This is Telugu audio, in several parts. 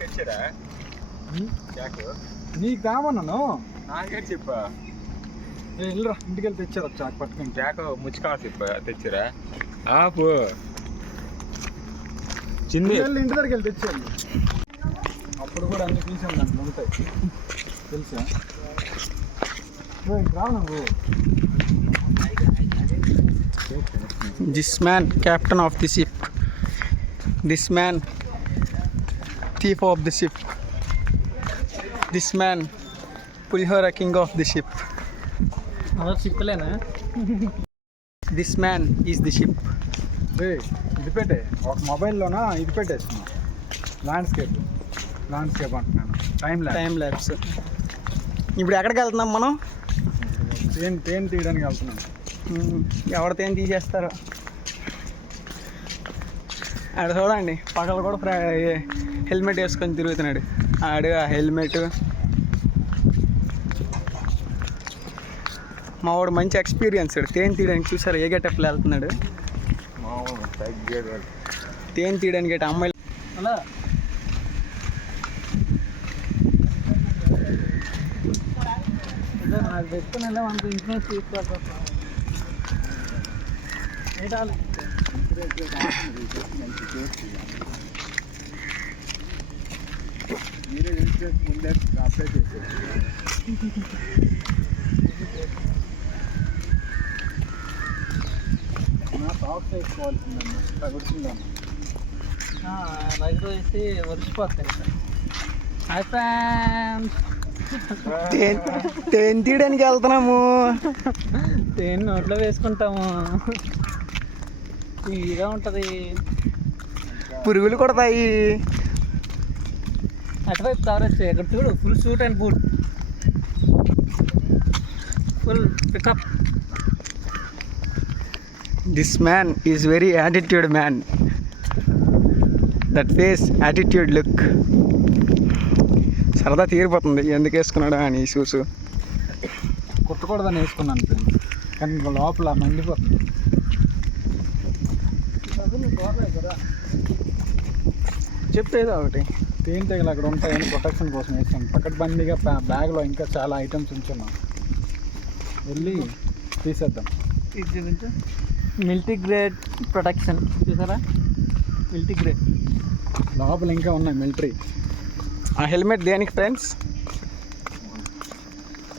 తెచ్చిరా నీకు కామన్నాను నాకే చెప్పా వెళ్ళరా ఇంటికి వెళ్ళి తెచ్చారు చాక్ పట్టుకుని జాక ముచ్చుకావాలి చెప్పా తెచ్చిరా ఆపు చిన్ని ఇంటి దగ్గరికి వెళ్ళి తెచ్చారు అప్పుడు కూడా అన్ని తీసాను దాంట్లో ఉంటాయి తెలుసా రా నువ్వు. This man captain of the ship. This man thief of the ship. This man Pulihora king of the ship. షిప్లేనా This man is the ship. ఇది పెట్టే ఒక మొబైల్లోనా ఇది పెట్టేస్తున్నా ల్యాండ్స్కేప్ అంటున్నాను టైం ల్యాబ్స్. ఇప్పుడు ఎక్కడికి వెళ్తున్నాం మనం? తేనె తీయడానికి వెళ్తున్నాను. ఎవరితో ఏం తీసేస్తారో ఆడ చూడండి, పక్కన కూడా హెల్మెట్ వేసుకొని తిరుగుతున్నాడు ఆడు. ఆ హెల్మెట్ మా వాడు మంచి ఎక్స్పీరియన్స్. తేనె తీయడానికి చూసారు ఏ గెటప్లో వెళ్తున్నాడు. తేనె తీయడానికి అయితే అమ్మాయిలు అలా నాకు పెట్టుకుని వెళ్ళాం అంత ఇన్సూరెన్స్ తీసుకోవాలి. మీరే ఇన్సూరెన్స్ ముందే అప్లై చేసేది. సాఫ్ట్ వేసుకోవాల్సిందమ్మా తగ్గుతుందమ్మా రైతు వేసి వరిసిపోతాయి. తేనె తీయడానికి వెళ్తున్నాము. తేనె నోట్లో వేసుకుంటాము, ఇదిగా ఉంటుంది. పురుగులు కొడతాయి. అటువైపు కవరేజ్ ఇక్కడ చూడు, full suit and boot, full pickup. This man is very attitude man. That face attitude look. సరదా తీరిపోతుంది ఎందుకు వేసుకున్నాడా అని ఈ షూస్. కుట్టకూడదని వేసుకున్నాను కానీ లోపల మండిపోతుంది. చెప్పేదో ఒకటి. తేనె తెగలు అక్కడ ఉంటాయని ప్రొటెక్షన్ కోసం వేస్తాం. పకడ్బందీగా బ్యాగ్లో ఇంకా చాలా ఐటమ్స్ ఉంచున్నాం, వెళ్ళి తీసేద్దాం. మిలిటరీ గ్రేడ్ ప్రొటెక్షన్ చూసారా, మిలిటరీ గ్రేడ్. లోపల ఇంకా ఉన్నాయి మిలిటరీ. ఆ హెల్మెట్ దేనికి ఫ్రెండ్స్?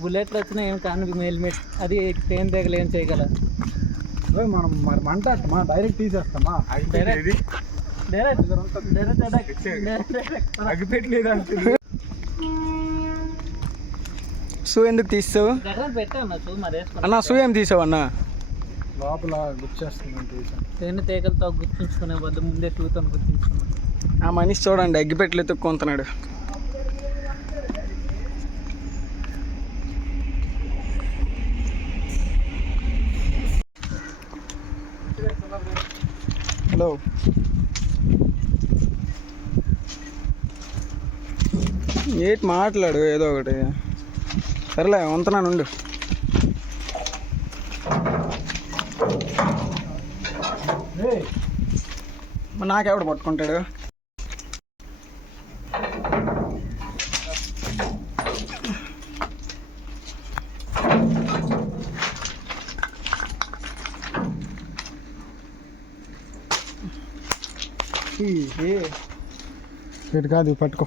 బుల్లెట్లు వచ్చినా ఏం కాను హెల్మెట్. అది తేనె తెగలు ఏం చేయగల. మనం మరి మన డైరెక్ట్ తీసేస్తామా? షూ ఎందుకు తీసావు అన్న? షూ ఏం తీసావు అన్న? లోపల గుచ్చేస్తుందని తీసాను. తేనె తీగలతో గుర్తించుకునే బదులు ముందే షూతో గుర్తించుకున్నాను. ఆ మనిషి చూడండి అగ్గిపెట్టెలు ఎత్తుక్కుంటున్నాడు. హలో, ఏంటి మాట్లాడు ఏదో ఒకటి. సరేలే వంతనా నుండు. నాకెవడు పట్టుకుంటాడు? ఇటు కాదు, పట్టుకో.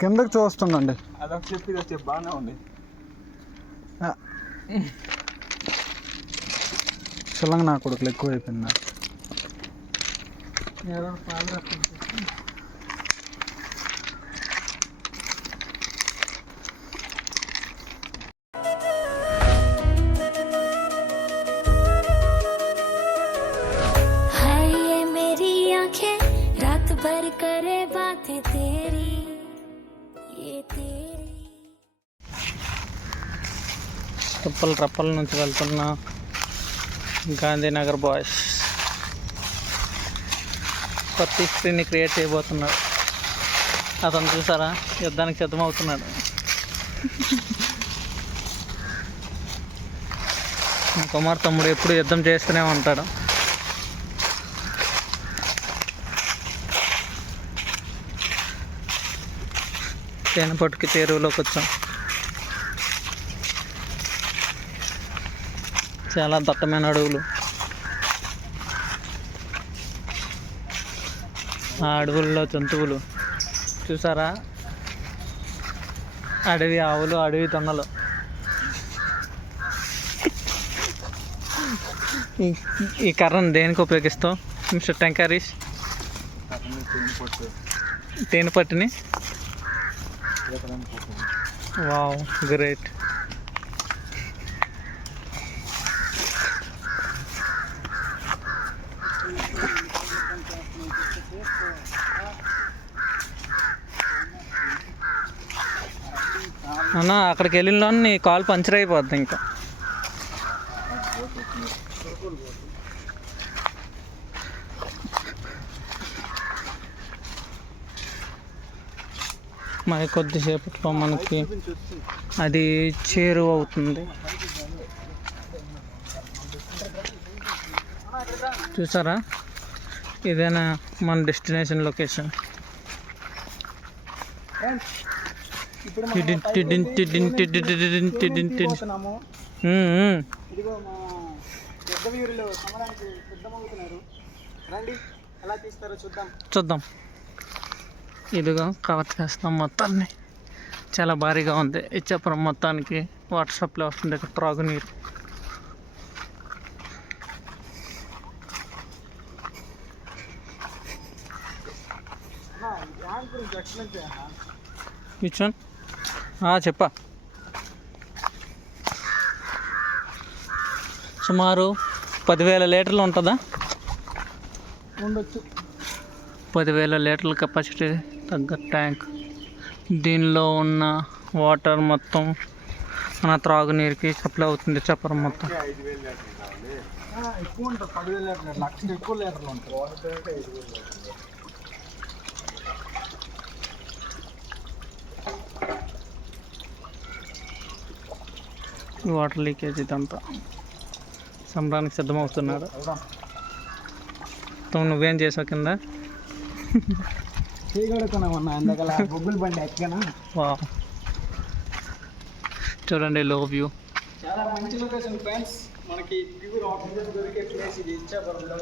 కిందకి చూస్తుండండి. అదొక చెప్పి బాగానే ఉంది. చిల్లంగా నా కొడుకులు ఎక్కువ అయిపోయిందా? रात भर करे बातें तेरी ये तेरी తుప్పల రప్పల నుంచి వెళ్తున్న గాంధీనగర్ బాయ్స్ కొత్త హిస్టరీని క్రియేట్ చేయబోతున్నాడు. అతను చూసారా యుద్ధానికి సిద్ధమవుతున్నాడు. కుమార్ తమ్ముడు ఎప్పుడు యుద్ధం చేస్తూనే ఉంటాడు. తేనెపట్టుకి చెరువులోకి వచ్చాం. చాలా దట్టమైన అడవులు. ఆ అడవుల్లో జంతువులు చూసారా, అడవి ఆవులు, అడవి దొన్నలు. ఈ కర్రను దేనికి ఉపయోగిస్తావు మిస్టర్ టెంకారీస్? తేనె పట్టుని. Wow, great. అన్న అక్కడికి వెళ్ళిన నీ కాల్ పంచర్ అయిపోద్ది. ఇంకా మరి కొద్దిసేపట్లో మనకి అది చేరువ అవుతుంది. చూసారా, ఇదేనా మన డెస్టినేషన్ లొకేషన్. చూద్దాం. ఇదిగో కవర్ చేస్తాం మొత్తాన్ని. చాలా భారీగా ఉంది ఇచ్చాపురం మొత్తానికి. వాట్సాప్లో వస్తుంది త్రాగునీరు. ఇచ్చాను చెప్పా. సుమారు 10,000 లీటర్లు ఉంటుందా? ఉండొచ్చు. 10,000 లీటర్ల కెపాసిటీ తగ్గ ట్యాంక్. దీనిలో ఉన్న వాటర్ మొత్తం మన త్రాగునీరుకి సప్లై అవుతుంది ఇచ్చాపురం మొత్తం. ఎక్కువ ఉంటుంది, 10,000 లీటర్లు, లక్ష ఎక్కువ లీటర్లు ఉంటాయి. వాటర్ లీకేజ్ ఇదంతా. సంబరానికి సిద్ధమవుతున్నాడు. నువ్వేం చేసావు కింద? చేయగలుగుతున్నామన్నా ఎంతకలా బొగ్గుల బండి ఎక్కనా. చూడండి లో వ్యూ. చాలా మంచి లొకేషన్ ఫ్రెండ్స్. మనకి ప్యూర్ ఆక్సిజన్ దొరికే ప్లేస్ ఇది ఇచ్చాపురంలో.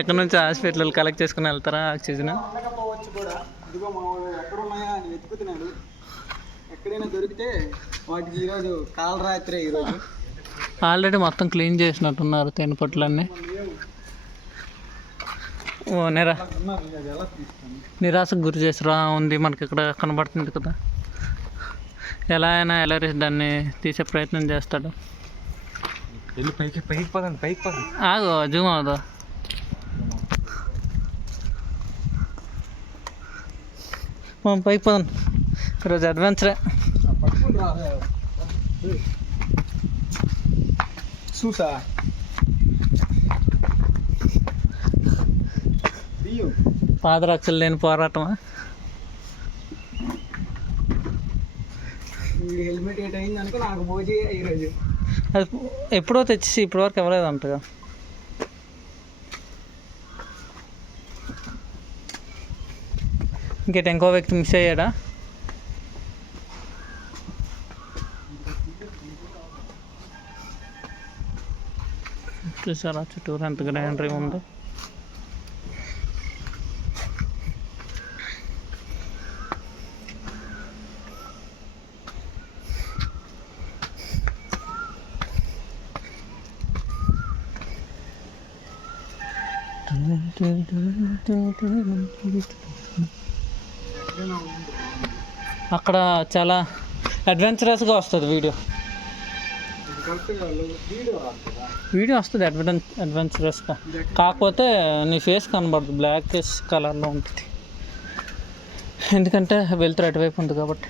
ఎక్కడి నుంచి హాస్పిటల్ కలెక్ట్ చేసుకుని వెళ్తారా ఆక్సిజన్? ఉండకపోవచ్చు కూడా. ఇదిగో మా వాడు ఎక్కడున్నాయా అని వెతుకుతున్నాడు. ఎక్కడైనా దొరికితే వాటికి ఈరోజు కాలరాత్రే. ఈరోజు ఆల్రెడీ మొత్తం క్లీన్ చేసినట్టున్నారు తేనెపట్లన్నీ. ఓ నిరాశకు గురి చేసిరా ఉంది మనకి ఇక్కడ కనబడుతుంది కదా. ఎలా అయినా ఎలరీస్ దాన్ని తీసే ప్రయత్నం చేస్తాడు. ఆగు, జూమ్ అవుదా? పైకి పదం. ఈరోజు అడ్వెంచరే. చూసా పాదరక్షలు లేని పోరాటమా? హెల్మెట్ ఏట్ అయింది అనుకో నాకు మోజీ ఈరోజు. అది ఎప్పుడో తెచ్చి ఇప్పటివరకు ఇవ్వలేదు అంటగా. ఇంకో వ్యక్తి మిస్ అయ్యాడా? చూసారా చుట్టూరు ఎంత గ్రైండరీ ఉంది. అక్కడ చాలా అడ్వెంచరస్గా వస్తుంది వీడియో. వీడియో వస్తుంది అడ్వెంచరస్గా. కాకపోతే నీ ఫేస్ కనబడదు, బ్లాక్ కలర్లో ఉంటుంది. ఎందుకంటే వెళ్తారు అటువైపు ఉంది కాబట్టి.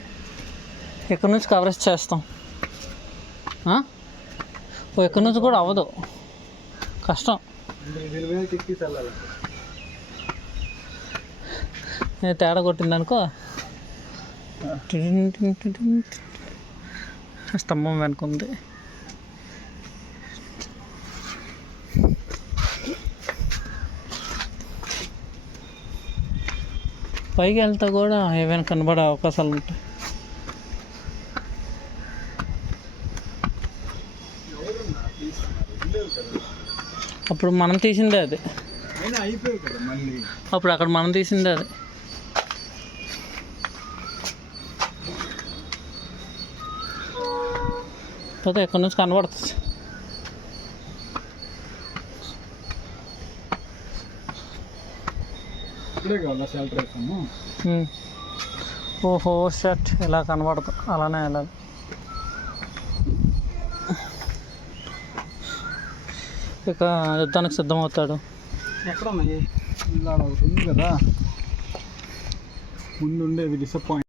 ఇక్కడ నుంచి కవరేజ్ చేస్తాం. ఎక్కడి నుంచి కూడా అవ్వదు, కష్టం. దీని మీద ఎక్కి చల్లాలి. నేను తేడా కొట్టిందనుకో, స్తంభం వెనుక ఉంది. పైకి వెళ్తా కూడా ఏమైనా కనబడే అవకాశాలు ఉంటాయి. అప్పుడు మనం తీసిందే అది, అయిపోయాయి కదా మళ్ళీ. అప్పుడు అక్కడ మనం తీసిందే అది. పోతే ఎక్కడి నుంచి కనబడుతుంది. ఇప్పుడే కావాలా షెల్టర్ వేసాము. ఓహో షర్ట్ ఇలా కనబడుతుంది, అలానే వెళ్ళాలి. ఇక యుద్ధానికి సిద్ధమవుతాడు. ఎక్కడ ఉన్నాయి? ఇలా ఒకటి ఉంది కదా ముందు ఉండేది, డిసప్పాయింట్.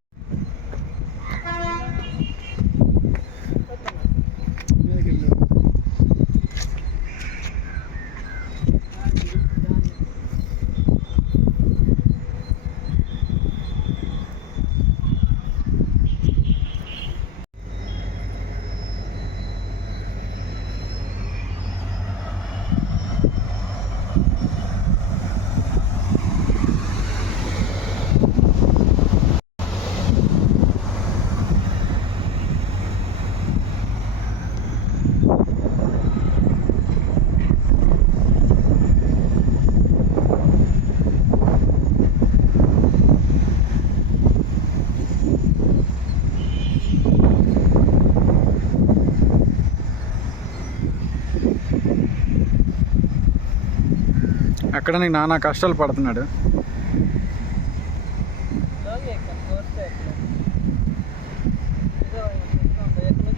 అక్కడ నీకు నానా కష్టాలు పడుతున్నాడు.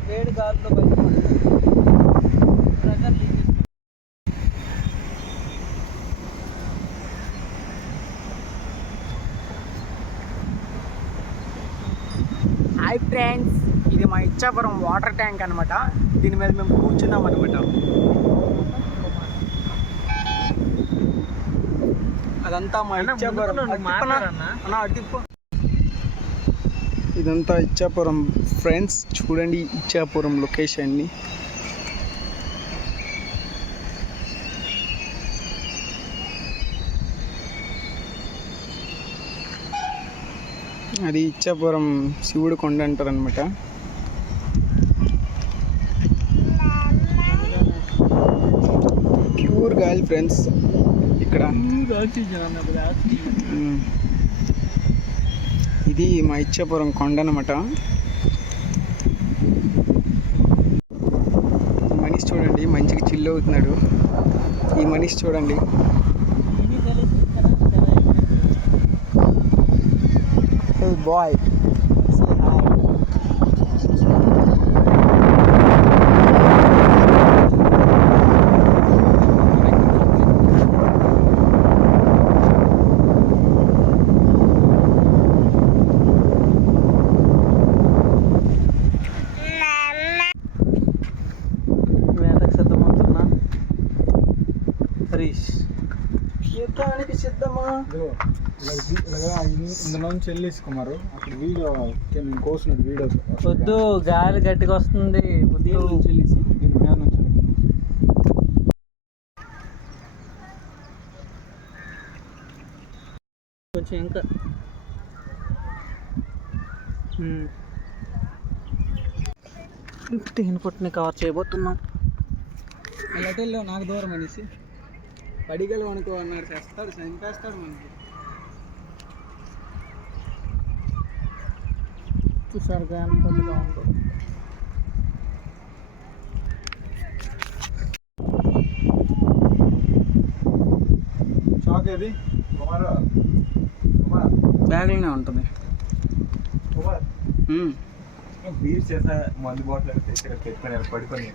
వేడి గాలిలో హాయ్ ఫ్రెండ్స్, ఇది మా ఇచ్చాపురం వాటర్ ట్యాంక్ అనమాట. దీని మీద మేము కూర్చున్నాం అనమాట. అదంతా మా ఇచ్చాపురం. ఇదంతా ఇచ్చాపురం ఫ్రెండ్స్, చూడండి ఇచ్చాపురం లొకేషన్ని. అది ఇచ్చాపురం శివుడు కొండ అంటారు అనమాట. ప్యూర్ గాలి ఫ్రెండ్స్ ఇక్కడ. ఇది మా ఇచ్చాపురం కొండ అనమాట. మనిషి చూడండి మంచిగా చిల్ అవుతున్నాడు. ఈ మనిషి చూడండి. Hey boy, say hi. వేటకు సిద్ధమవుతున్నా హరీష్. యుద్ధానికి సిద్ధమా? ఇందులోంచి వెళ్ళేసుకున్నారు. అక్కడ వీడియో మేము కోసినట్టు వీడియో వద్దు, గాలి గట్టిగా వస్తుంది. దీని మీద నుంచి కొంచెం ఇంకా తేనె పొట్టుని కవర్ చేయబోతున్నాం. లెటర్లో నాకు దూరం అనేసి పడిగలు అనుకో అన్నాడు. చేస్తాడు, చనిపేస్తాడు మనకి. చూసారుగా ఎంత పెద్దగా ఉందో. చాక్ ఏది? బ్యాగ్లోనే ఉంటుంది. బీర్ చేసా మందు బాటిల్ తెచ్చి పెట్టుకొని పడుకొని.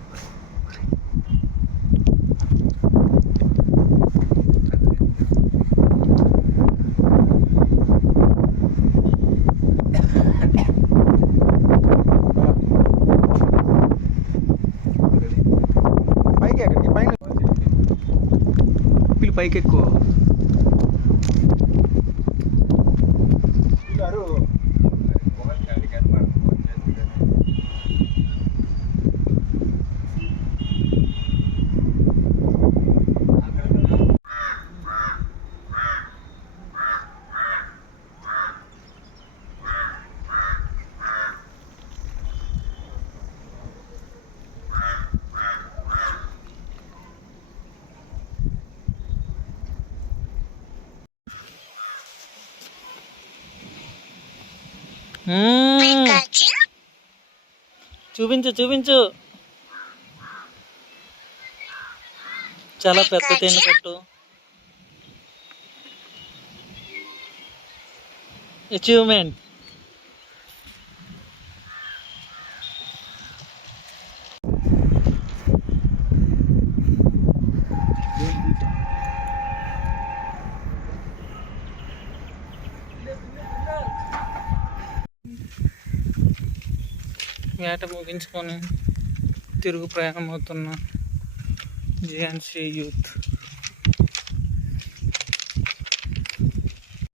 చూపించు చూపించు. చాలా పెద్ద తేనెపట్టు. అచీవ్మెంట్. వేట ముగించుకొని తిరుగు ప్రయాణం అవుతున్న జిఎన్సి యూత్.